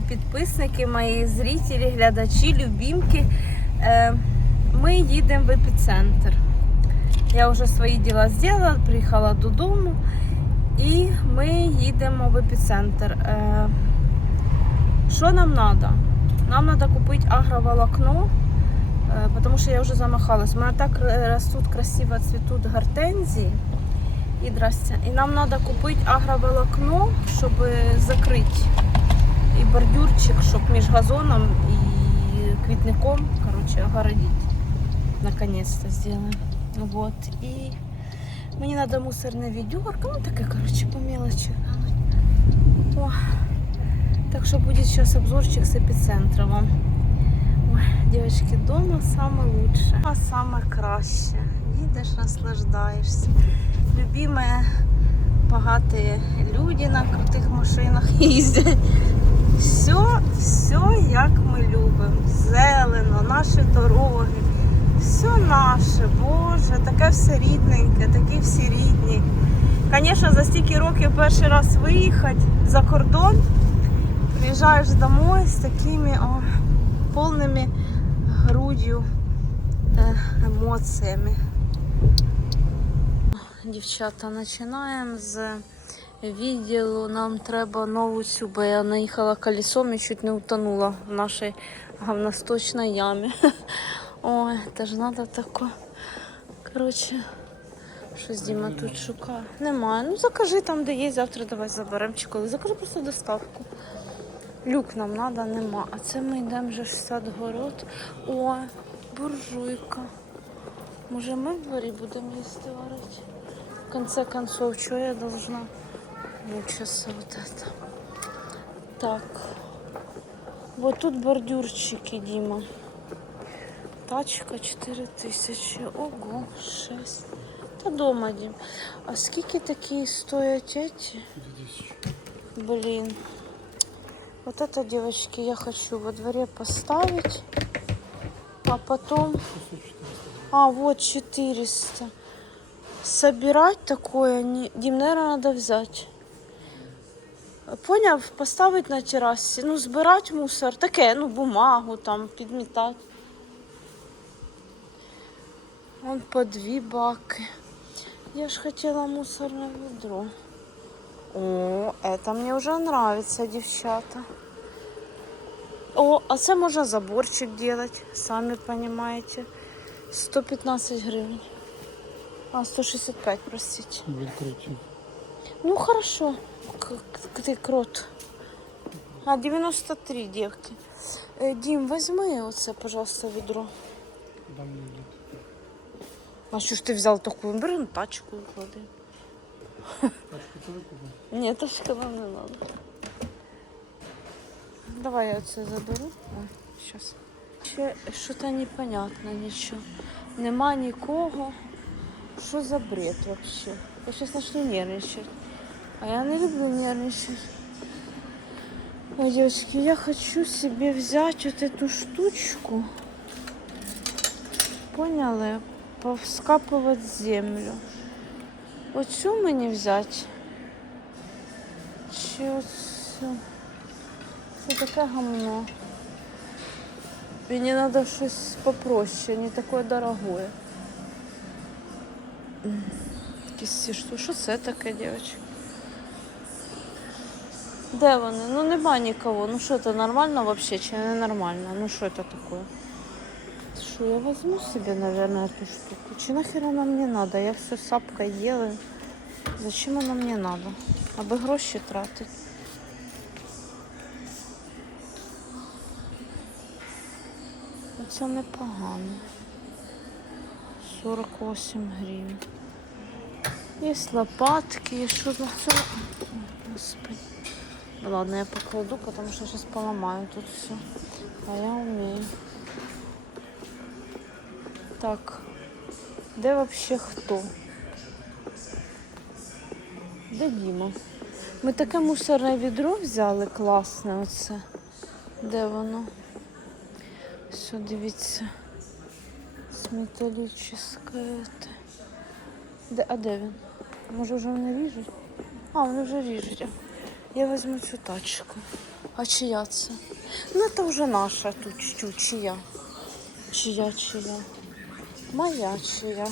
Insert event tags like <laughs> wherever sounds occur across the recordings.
підписники, мої зрителі, глядачі, любімки. Е, Ми їдемо в епіцентр. Я вже свої діла зробила, приїхала додому і ми їдемо в епіцентр. Е, Що нам треба? Нам треба купити агроволокно, е, тому що я вже замахалась. У мене так ростуть красиво цвітуть гортензії. І. І нам треба купити агроволокно, щоб закрити і бордюрчик, щоб між газоном і квітником, короче, огородити. Наконец-то сделаем. Вот. І мені треба мусорне відьорко, ну таке, короче, по мелочи. О. Так що буде зараз обзорчик з епіцентра вам. Ой, девочки, дома саме лучше. А саме краще. Їдеш, наслаждаєшся. Любимі багаті люди на крутих машинах <laughs> їздять. Все, все як ми любимо. Зелено, наші дороги. Все наше, Боже, таке все рідненьке, такі всі рідні. Звісно, за стільки років перший раз виїхати за кордон, приїжджаєш домой з такими о, повними грудью е, емоціями. Дівчата, починаємо з відділу. Нам треба нову цю, бо я наїхала колесом і чуть не утонула в нашій говносточній ямі. <laughs> Ой, це ж треба таке. Коротше, щось Діма тут шукає. Немає. Ну закажи там, де є, завтра давай заберемо чи коли. Закажи просто доставку. Люк нам треба, нема. А це ми йдемо вже в сад город. Ой, буржуйка. Може ми в дворі будемо їсти варити? В конце концов, что я должна мучиться вот это? Так. Вот тут бордюрчики, Дима. Тачка 4000. Ого, 6. Та дома, Дім. А скільки такі стоять эти? Блин. Вот это, девочки, я хочу во дворе поставить. А потом... А, вот 400. Собирать такое, не... Дим, наверное, надо взять. Поняв, поставить на терасі, ну, збирати мусор, таке, ну, бумагу там, підмітати. Вон по дві баки. Я ж хотіла мусорне ведро. О, это мне уже нравится, девчата. О, а це можна заборчик делать, самі понимаете. 115 гривень. А, 165, простите. Відкриті. Ну, хорошо. Ты крот. А, 93, девки. Э, Дим, возьми оце, пожалуйста, ведро. Дам вигляд. А що ж ти взяв таку? Бери на тачку і клади. Тачку це викупив? Ні, тачка нам не надо. Давай я це заберу. Ой, щас. Ще щось непонятно нічого. Нема нікого. Що за бред вообще? Я сейчас начну нервничать. А я не люблю нервничать. Ой, девочки, я хочу себе взять вот эту штучку. Поняли? Повскапывать землю. Оцю мені взяти. Чи оцю? Це таке гамно. Мені треба щось попроще, не таке дорогое. Якісь ці штуки. Що це таке, дівчатки? Де вони? Ну нема нікого. Ну що це нормально вообще чи не нормально? Ну що це таке? Что, я возьму себе, наверное, эту штуку? Чи нахер она мне надо? Я все сапкой делаю. Зачем она мне надо? Аби гроші тратить. Це непогано. 48 гривень. Є лопатки, що на цьому. Господи. Ладно, я покладу, потому что сейчас поломаю тут все. А я умею. Так, де вообще хто? Де Діма? Ми таке мусорне відро взяли класне оце. Де воно? Все, дивіться. З металічне. Де, а де він? Може вже вони ріжуть? А, вони вже ріжуть. Я візьму цю тачку. А чия це? Ну, це вже наша тут чуть чия. Чия, чия. Моя чия.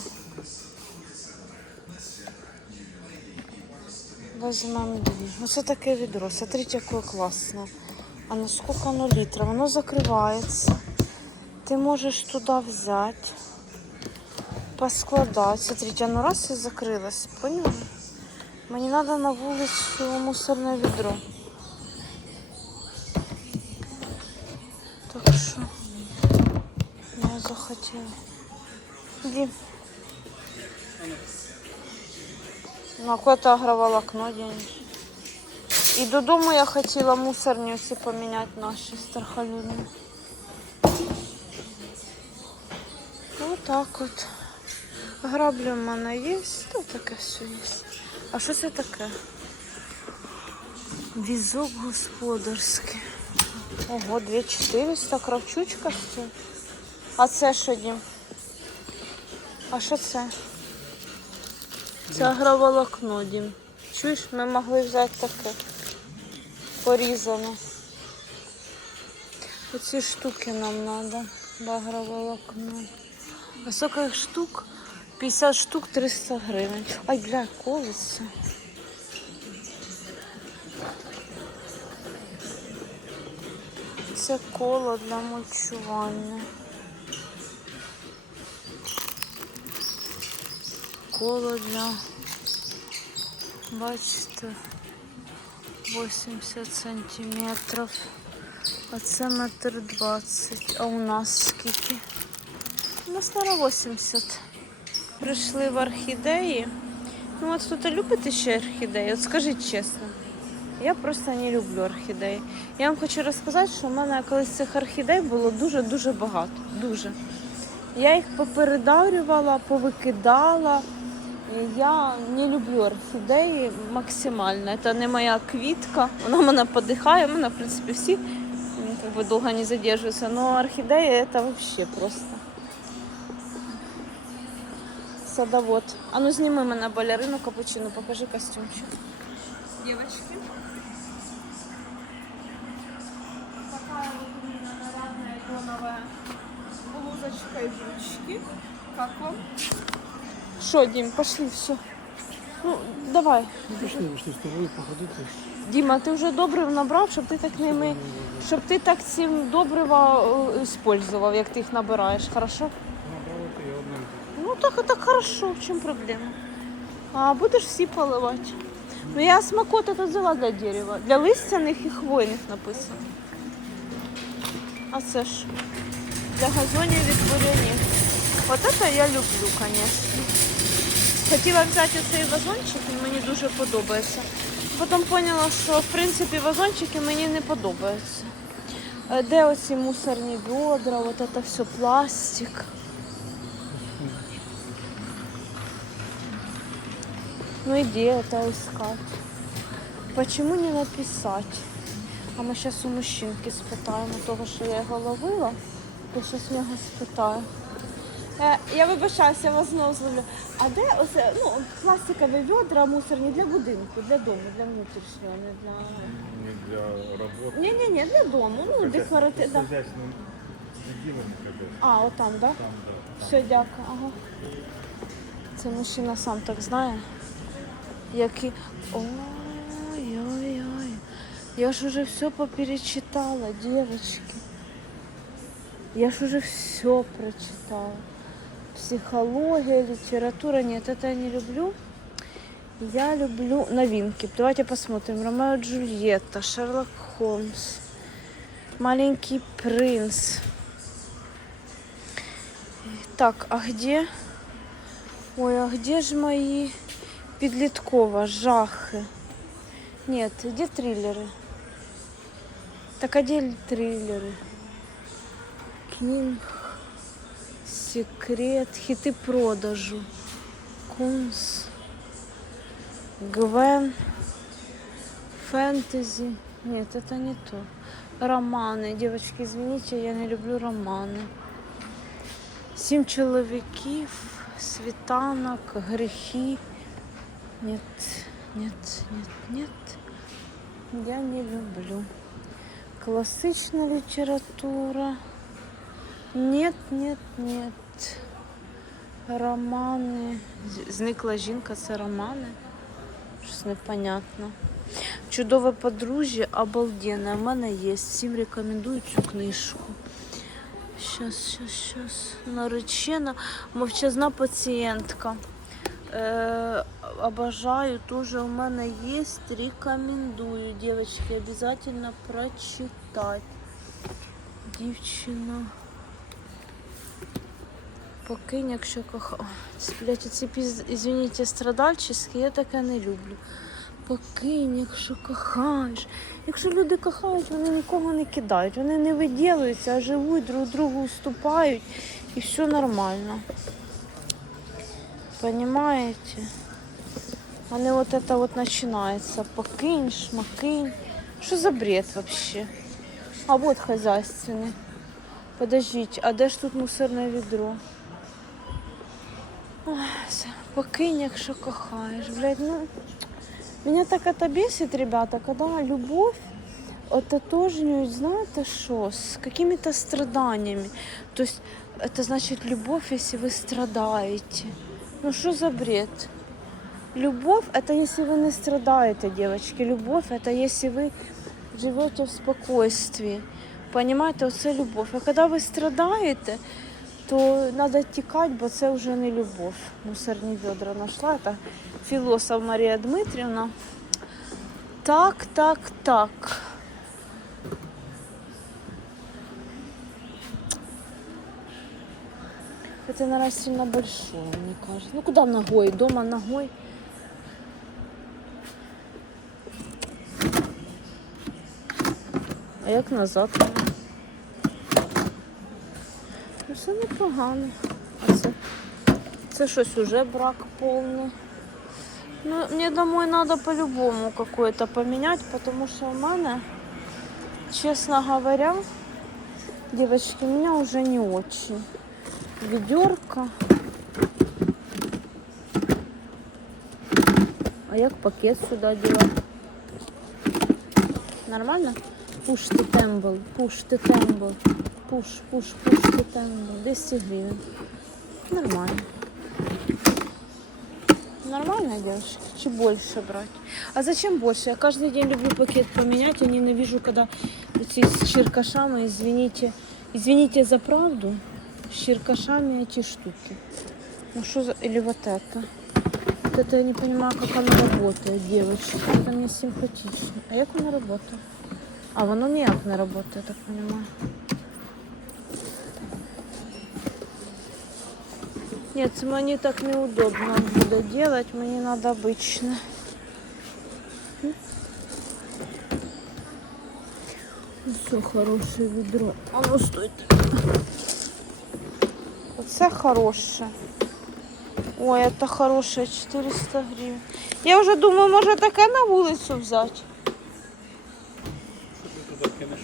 Возьмем дві. Оце таке відро. Смотрите, яке класне. А на сколько оно литров? Оно закрывается. Ты можешь туда взять, поскладать. Смотрите, оно раз и закрылось. Поняли? Мені надо на вулицю мусорне відро. Так що я захотіла. Дім. На кота агроволокно денешь. І додому я хотіла мусорні всі поміняти наші страхолюдні. Отак от. Граблі в мене є, то таке все є. А що це таке? Візок господарський. Ого, 2400, кравчучка стоїть. А це що, Дім? А що це? Це агроволокно, Дім. Чуєш, ми могли взяти таке. Порізане. Оці штуки нам треба. сколько їх штук? 50 штук 300 гривень. Ай, бля, колиться. Це коло для мульчування. Коло для, бачите, 80 сантиметрів. А це метр 20. А у нас скільки? У нас на 80. Прийшли в орхідеї. Ну от хто-то любите ще орхідеї? От скажіть чесно. Я просто не люблю орхідеї. Я вам хочу розказати, що в мене колись цих орхідей було дуже-дуже багато. Дуже. Я їх попередарювала, повикидала. Я не люблю орхідеї максимально. Це не моя квітка. Вона мене подихає. У мене, в принципі, всі довго не задержуються. Но орхідея це взагалі просто. Садовод. А ну зніми мене балерину капучину, покажи костюмчик. Девочки. Такая вот у меня нарядная блузочка и брючки. Как вам? Что, Дим, пошли, все. Ну, давай. Ну пішли, пішли з тобою походити. Діма, ти вже добрив набрав, щоб ти так ними, щоб ти так цим добрива е, использував, як ти їх набираєш, хорошо? Набрали ти я одним. Так, так хорошо, в чому проблема? А будеш всі поливати. Ну я смакота тут взяла для дерева. Для листяних і хвойних написано. А це ж для газонів від бурянів. От це я люблю, звісно. Хотіла взяти цей вазончик, він мені дуже подобається. Потім поняла, що в принципі вазончики мені не подобаються. Е, Де оці мусорні відра, от це все пластик. Ну и где это искать? Почему не написать? А ми зараз у мужчинки спитаємо того, що я його ловила. Я зараз в нього спитаю. Е, я вибачаюся, я вас знову зловлю. А де оце, ну, пластикові відра мусорні для будинку, для дому, для внутрішнього, не для. Не для работы. Ні, ні, ні, для дому. Ну, декоративно. Да. Хозяйственным отделом, когда А, отам, так? Да? там, да. Все, дякую. Ага. Це мужчина сам так знає. Які. Ой-ой-ой. Я ж уже все поперечитала, девочки. Я ж уже все прочитала. Психология, литература. Нет, это я не люблю. Я люблю новинки. Давайте посмотрим. Ромео и Джульетта, Шерлок Холмс, Маленький принц. Так, а где? Ой, а где же мои Підліткова, жахи? Нет, где триллеры? Так а где триллеры? Кинг, секрет, хиты продажу, Кунс, Гвен, фэнтези. Нет, это не то. Романы. Девочки, извините, я не люблю романы. Сім чоловіків, світанок, грехи. Нет, нет, нет, нет. Я не люблю. Класична література. Нет, нет, нет. Романи. Зникла жінка, це романи. Щось непонятно. Чудове подружжя обалденне. У мене є. Всім рекомендую цю книжку. Щас, щас, щас. Наречена. Мовчазна пацієнтка. Е, обожаю, тоже у мене є. Рекомендую, девочки, обязательно прочитать. Дівчина. Покинь, якщо коха. Блять, ці піз... извините, страдальчески, я таке не люблю. Покинь, якщо кохаєш. Якщо люди кохають, вони нікого не кидають, вони не виділюються, а живуть, друг другу уступають і все нормально. Понимаете? А не вот это вот начинается. Покинь, шмакинь. Что за бред вообще? А вот хозяйственный. Подождите, а де ж тут мусорне відро? Ой, все. Покинь, якщо кохаєш. Блядь, ну... Меня так это бесит, ребята, когда любовь ототожнюють, знаете что, с какими-то страданиями. То есть это значит любовь, если вы страдаете. Ну что за бред? Любовь это если вы не страдаете, девочки. Любовь это если вы живете в спокойствии. Понимаете, оце любов. А коли ви страдаєте, то треба тікати, бо це вже не любов. Мусорні відра знайшла. Це філософ Марія Дмитрівна. Так, так, так. Это, наверное, сильно большое, мне кажется. Ну, куда ногой? Дома ногой. А як назад? Ну, все непогано. А це, це щось уже брак повний. Ну, мне домой надо по-любому какое-то поменять, потому что у мене, честно говоря, девочки, у меня уже не очень. Ведерко. А як пакет сюда делать? Нормально? Push the temple, push the temple, push, push, push the temple. 200 гривен. Нормально. Нормально, девушки? Чи больше брать? А зачем больше? Я каждый день люблю пакет поменять, я ненавижу, когда эти с черкашами, извините, извините за правду, с черкашами эти штуки. Ну что за... Или вот это. Вот это я не понимаю, как оно работает, девочки. Это мне симпатично. А як воно работает? А воно ніяк не работает, я так понимаю. Нет, мне так неудобно буде делать, мне надо обычно. Все хороше відро. А ну стойте. Оце хороше. Ой, это хороше, 400 гривень. Я вже думаю, може таке на вулицю взяти. Що ти туди кинеш?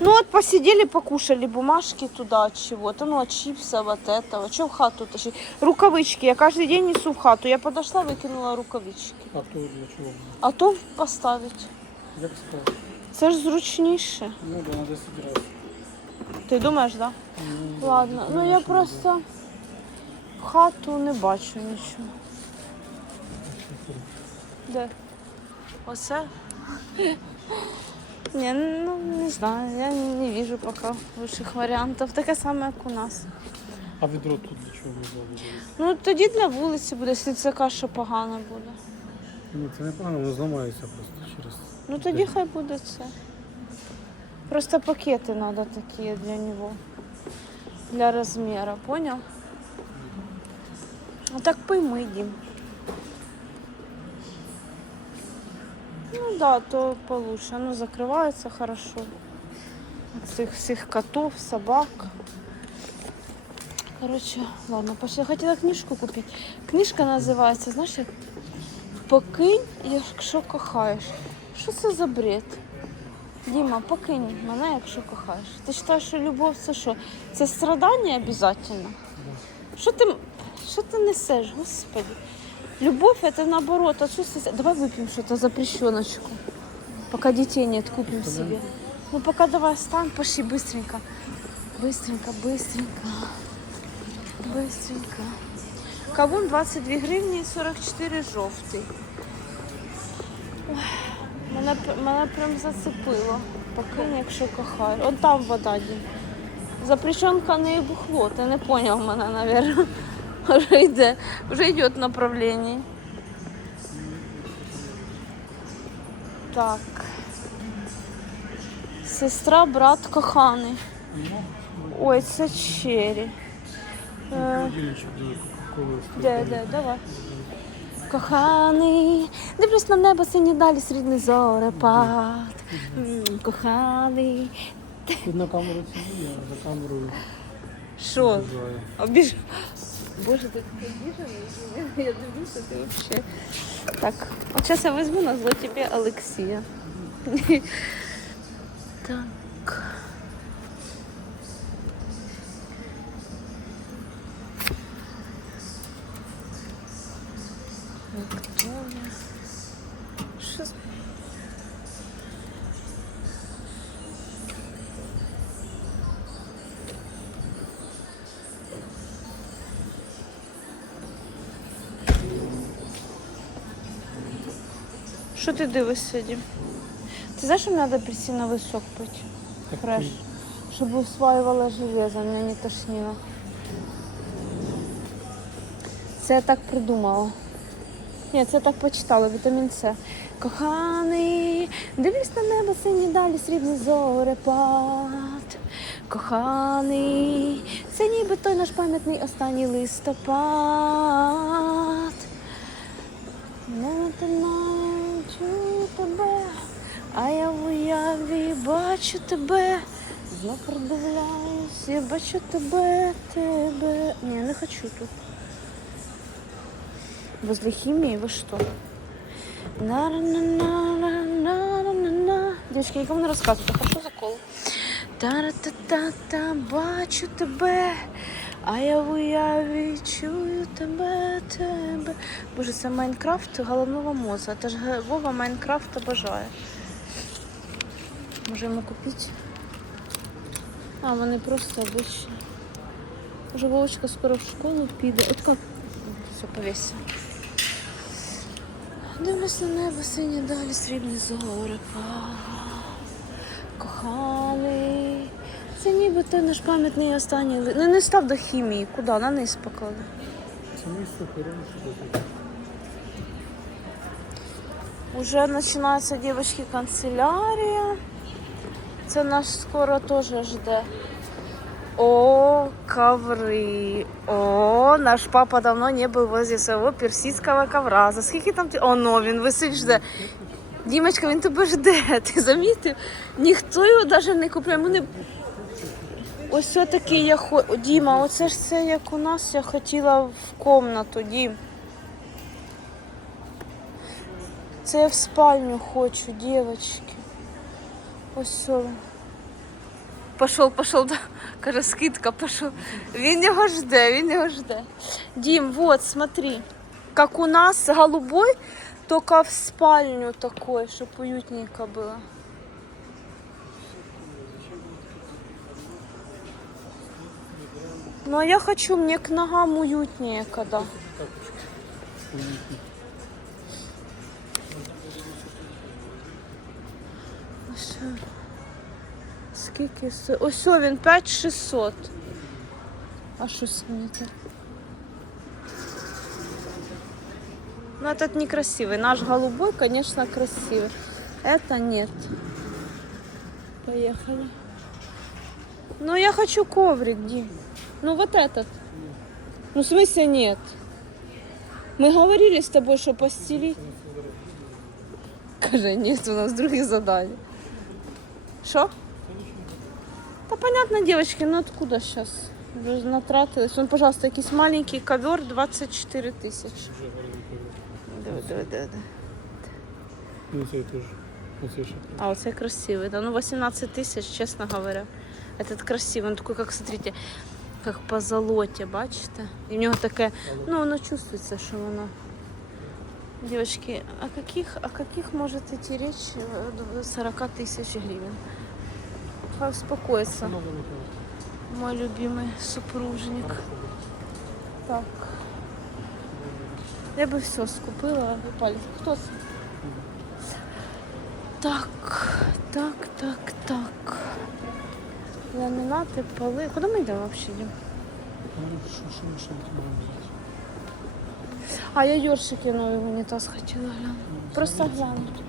Ну вот посидели, покушали бумажки туда от чего-то, ну от чипсов, от этого. Че в хату тащить? Рукавички. Я каждый день несу в хату. Я подошла, выкинула рукавички. А то для чого? А то поставить. Як сказати? Це ж зручніше. Ну, да, на 10 разів. Ти думаєш, да? Ну, Ладно. Ну я просто в хату не бачу нічого. Де? Оце? Ні, ну не знаю, я не вижу пока лучших варіантів. Таке саме, як у нас. А відро тут для чого не взяли? Ну тоді для вулиці буде, якщо це каша погана буде. Ні, це не погано, воно зламається просто через. Ну тоді хай буде це. Просто пакети треба такі для нього. Для розміру, поняв? А так пойми, Дім. Ну да, то получше. Оно закрывается хорошо. От всех, всех котов, собак. Короче, ладно, пошли. Хотела книжку купить. Книжка називається, знаєш, як Покинь, якщо кохаєш. Що це за бред? Діма, покинь мене, якщо кохаєш. Ти вважаєш, що любов це що? Це страдання обов'язково? Що ти, що ти несеш, господи? Любовь это наоборот, отсутствие... Давай выпьем что-то запрещеночку. Пока детей нет, купим себе. Ну пока давай стань, пошли быстренько. Быстренько, быстренько. Быстренько. Кавун 22 гривні 44 жовтий. Ой, Мене, мене прям зацепило. Покинь, якщо кохаю. Он там вода є. Запрещенка не бухло, ти не поняв мене, навірно. Вже йде, вже йде направлення. Так. Сестра, брат коханий. Ой, це чері. Е, де, де, давай. Коханий, дивлюсь на небо сині далі срібний зорепад. Коханий. Тут на камеру сидю, я за камерою Що? обіжаю. Обіж... Боже, ти такий обіжений. Я дивлюся, ти взагалі. Так, от зараз я візьму назву тебе Олексія. Так. Що ти дивишся, Дім? Ти знаєш, що мені треба апельсиновий сок пити? Фреш. Щоб усваювала железо, мене не тошнило. Це я так придумала. Ні, це я так почитала, вітамін С. Коханий, дивлюсь на небо сині далі срібний зорепад. Коханий, це ніби той наш пам'ятний останній листопад. Тебе, а я в уяві бачу тебе. Знов придивляюсь, я бачу тебе, тебе. Ні, не хочу тут. Возле химии вы что? на на на на на на на на Девочки, никому не рассказывайте, хорошо закол. Та-ра-та-та-та, бачу тебе, а я в уяві чую тебе, тебе. Боже, це Майнкрафт головного мозга. Та ж Вова Майнкрафт обожає. Може йому купити? А, вони просто обичні. Може, Вовочка скоро в школу піде. От як? Все, повісив. Дивлюсь на небо синє далі срібні зорепад. Коханий. Це ніби той наш пам'ятний останній ли. Ну не став до хімії. Куди? На низ поклади. Це мій супер. Уже починається, дівчатки, канцелярія. Це нас скоро теж жде. О, коври. О, наш папа давно не був возле свого персидського ковра. За скільки там ти. О, ну, він висить жде. Дімочка, він тебе жде. <laughs> Ти замітив? Ніхто його навіть не купляє. Мене... Ось все-таки я хо... Діма, оце ж це як у нас я хотіла в комнату, Дім. Це я в спальню хочу, дівчатки. Ось він. Пошел, пошел, да. Каже, скидка, пошел. Він його жде, він його жде. Дім, вот, смотри. Как у нас голубой, только в спальню такой, щоб уютненько было. Ну, а я хочу, мне к ногам уютнее, когда. Ось. Скільки? це? Ось о, він 5600. А що сьогодні? Ну, этот некрасивый. Наш голубой, конечно, красивый. Это нет. Поехали. Ну, я хочу коврик, Ди. Ну, вот этот. Ну, в смысле нет? Мы говорили с тобой, что постелить. Каже, нет, у нас другие задания. Что? Да понятно, девочки, ну откуда сейчас? Натратились. Он, пожалуйста, якийсь маленький ковер 24 тысячи. Да, да, да, да. Ну це теж. Оце ще. А, красивый. Да, ну 18 тысяч, честно говоря. Этот красивый. Он такой, как, смотрите, как по золоте, бачите? И у него такая, ну, воно чувствуется, что воно. Девочки, о каких, о каких может идти речь э, 40 тысяч гривен? хай успокоится. Много не кажуть. Мой любимый супружник. Так. Я бы все скупила. Палец. Кто? це? Так, так, так, так. Ламінати, поли. Куди ми йдемо взагалі? Ну, ми? А я Йоршики новий унітаз хотіла глянути. Просто глянути.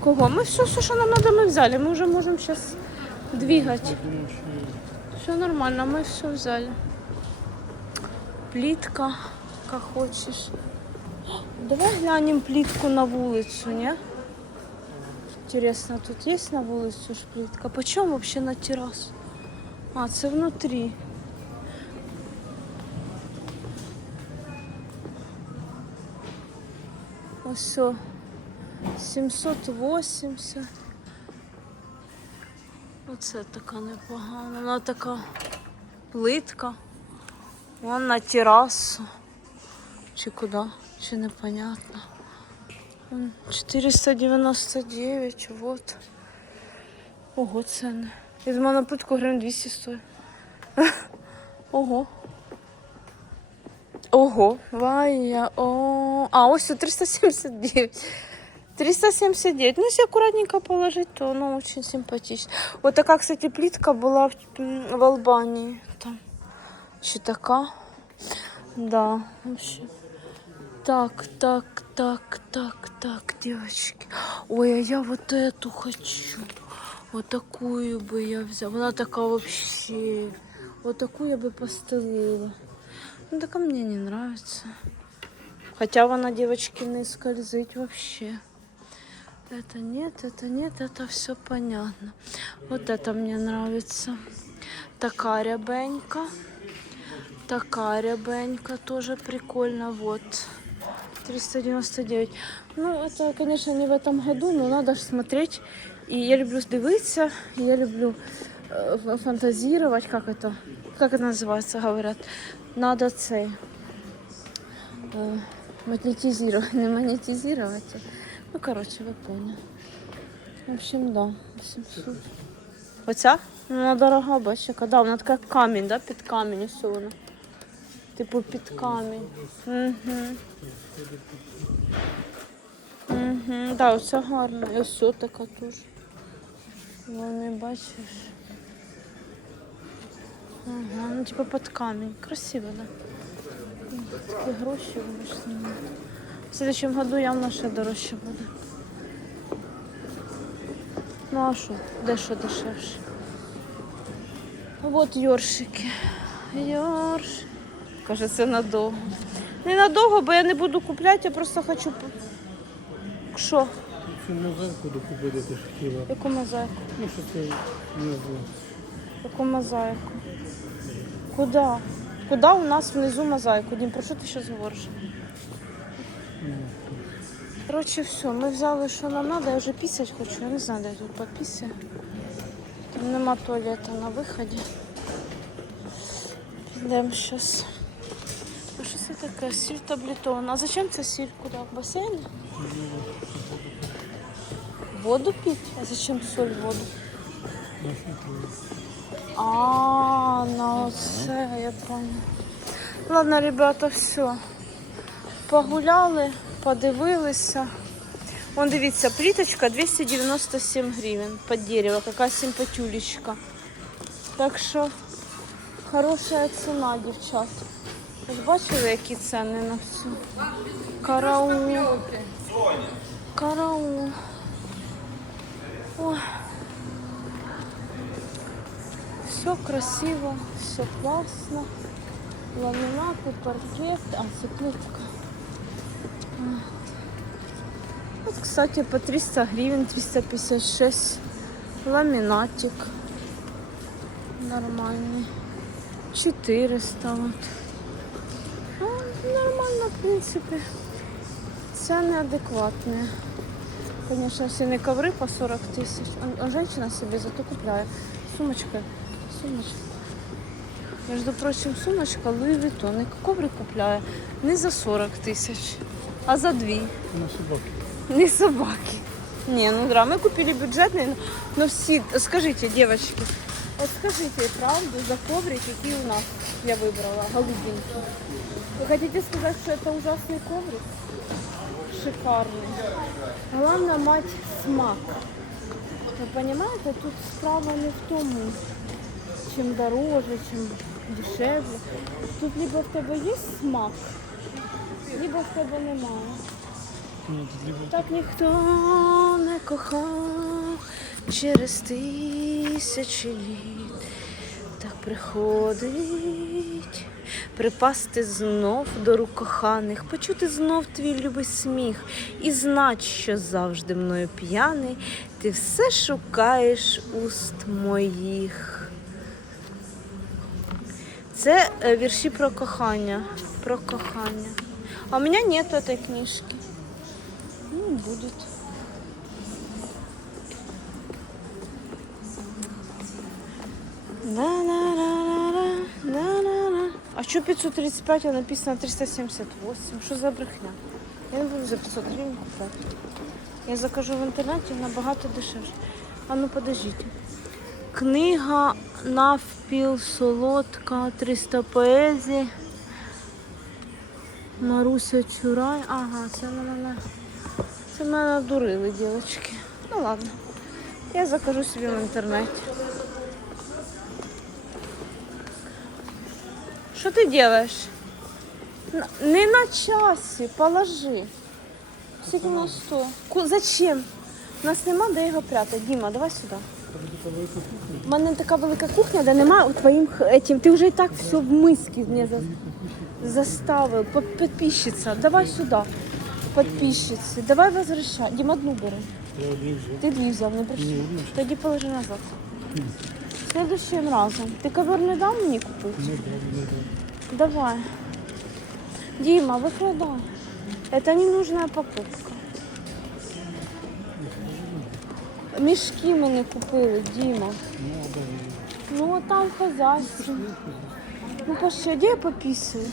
Кого? Ми все, все, що нам треба, ми взяли. Ми вже можемо зараз двигати. Все нормально, мы все взяли. Плитка, как хочешь. Давай глянем плитку на вулицу, не? Интересно, тут есть на вулицу ж плитка? Почем вообще на террасу? А, це внутри. Ось все. 780. Оце така непогана. Вона така плитка. Вон на терасу. Чи куди? Чи непонятно. Вон 499, вот. Ого, ціни. Думала, на плитку гривень 200 стоїть. <laughs> Ого. Ого, вая, о. А, ось тут 379. 379. Ну, если аккуратненько положить, то оно очень симпатично. Вот такая, кстати, плитка была в, в Албании. Там. Еще такая. Да, вообще. Так, так, так, так, так, девочки. Ой, а я вот эту хочу. Вот такую бы я взяла. Она такая вообще. Вот такую я бы постелила. Ну, такая мне не нравится. Хотя она, девочки, не скользить вообще. Это нет, это нет, это все понятно. Вот это мне нравится. Такая рябенька. Такая рябенька тоже прикольно. Вот. 399. Ну, это, конечно, не в этом году, но надо же смотреть. И я люблю дивиться, и я люблю э, ф- фантазировать, как это, как это называется, говорят. Надо цей э, монетизировать, <laughs> не монетизировать. а- Ну, короче, ви поняли. В общем, да. 700. Оця? Ну, Вона дорога, бачиш, яка. Да, вона така як камінь, да? під камінь все вона. Типу під камінь. Угу. Угу. Да, оця гарна. І ось така теж. Вони бачиш. Ага, ну типу під камінь. Красиво, да? Такі гроші вийшли. В следующем году явно ще дорожче буде. Ну а що? Де що дешевше? От йоршики. Йорш. Каже, це надовго. Не надовго, бо я не буду купляти, я просто хочу. Що? Цю мозаїку докупити ти ж хотіла. Яку мозаїку? Ну, що не знаю. Яку мозаїку? Куди? Куди у нас внизу мозаїку? Дім, про що ти зараз говориш? Коротше, все, ми взяли, що нам треба, я вже пісять хочу, я не знаю, де я тут попісяю. Там нема туалету на виході. Підемо зараз. А що це таке? Сіль таблетована. А зачем ця сіль? Куди? В басейн? Воду пить? А зачем соль в воду? А, на оце, я поняла. Ладно, ребята, все. Погуляли, подивилися. Вон дивіться, пліточка 297 гривень під дерево, яка симпатюлечка. Так що хороша ціна, дівчат. Ви ж бачили, які ціни на все? Караул. Караул. Ой. Все красиво, все классно. Ламинаты, паркет, а це плитка. Вот. Вот, кстати, по 300 гривен, 356 ламинатик. Нормальный. 400 вот. Ну, нормально, в принципе. Цены адекватные. Конечно, все не ковры по 40 тысяч. А, а женщина себе зато купляет. Сумочка. Сумочка. Между прочим, сумочка Louis Vuitton. И ковры купляє не за 40 тысяч, а за 2. На собаки. Не собаки. Не, ну да, мы купили бюджетный, но все, скажите, девочки, От скажите правду за коврик, який у нас я вибрала, голубенький. Вы хотите сказать, что это ужасный коврик? Шикарный. Главное мать смак. Вы понимаете, тут справа не в тому, чим дороже, чим дешевле. Тут либо в тебе є смак, либо в тебе немає. Либо Так ніхто не кохав через тисячі літ. Так приходить припасти знов до рук коханих, почути знов твій любий сміх і знать, що завжди мною п'яний, ти все шукаєш уст моїх. Це е, вірші про кохання. Про кохання. А у мене нет этой книжки. Ну, будет. На-на-на-на-на, на-на-на. А что 535, а написано 378? Что за брехня? Я не буду за 500 гривен купляти. Я закажу в інтернеті набагато дешевше. А ну подождите. Книга навпіл солодка, 300 поезій. Маруся Чурай. Ага, це мене. Це мене надурили, дівчатки. Ну ладно. Я закажу собі в інтернеті. Що ти робиш? Не на часі, положи. Скільки на 100. Ку- Зачем? У нас нема де його прятати. Діма, давай сюди. У мене така велика кухня, де немає твоїм этим. Ти вже і так все в миски мені за- заставив. Подписчица, давай сюди. Подписчиці. Давай возвращай. Дім, одну бери. я вже. Ти дві взяв, не прийшли. Тоді положи назад. Следующим разом. Ти ковер не дам мені купити? Не дав, не дав. Давай. Дима, выкладай. Это ненужная покупка. Мішки ми не купили, Діма. Ну, а далі. Ну а там хозяйство. Ну пошли, где я пописываю?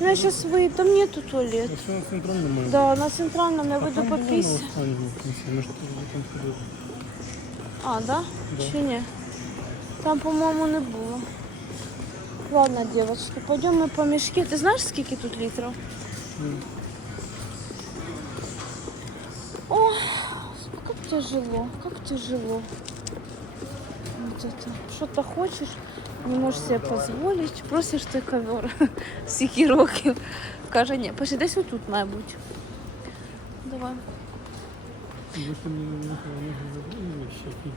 Ну я сейчас выйду, там нету туалет. А що на центральному має? Да, на центральном я А выйду там було на пописать. останньому кінці, ми ж тут вже там ходили. А, да? Да. Чи ні? Там, по-моєму, не було. Ладно, девочки, пойдем мы по мешке. Ты знаешь, сколько тут литров? Ні. Ой, как тяжело, как тяжело. Вот это. Что-то хочешь, не можешь себе позволить. Просишь ти ковер <laughs> скільки років. Каже, ні, пошли десь отут, має бути. Давай. Ви ще мені не нахили не говорили, що ти-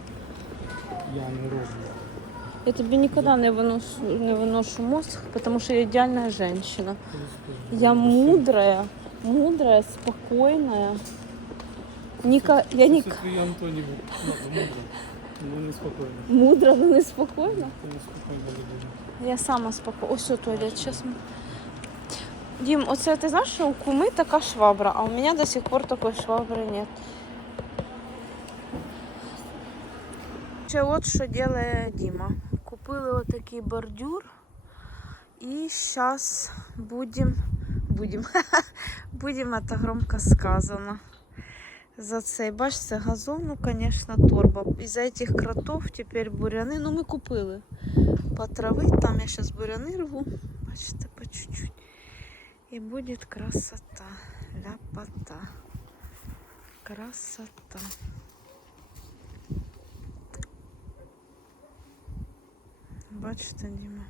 я не роблю. Я тебе никогда не выношу, не выношу мозг, потому что я идеальная женщина. Я мудрая, мудрая, спокойная. Ника, я не мудро. Ну, не спокійно. мудра, но не спокойна. Ти не спокійно буде. Я сама спокойна. Ось туалет, ми. Дім, оце ти знаєш, що у куми така швабра, а у мене до сих пор такої швабри нет. Ще от що робить Діма. Купили отакий бордюр. І зараз будемо, будемо, <laughs> будемо, это громко сказано. За цей, бачите, газону, звісно, торба. Із-за цих кротов тепер буряни. Ну, ми купили потравить. Там я сейчас буряны рву. Бачите, по чуть-чуть. И будет красота. Ляпота. Красота. Бачите, Діма?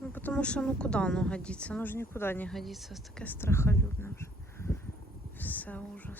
Ну, потому що ну, куди оно годиться? Ну ж нікуди не годиться. Таке страхолюдне вже. Все ужас.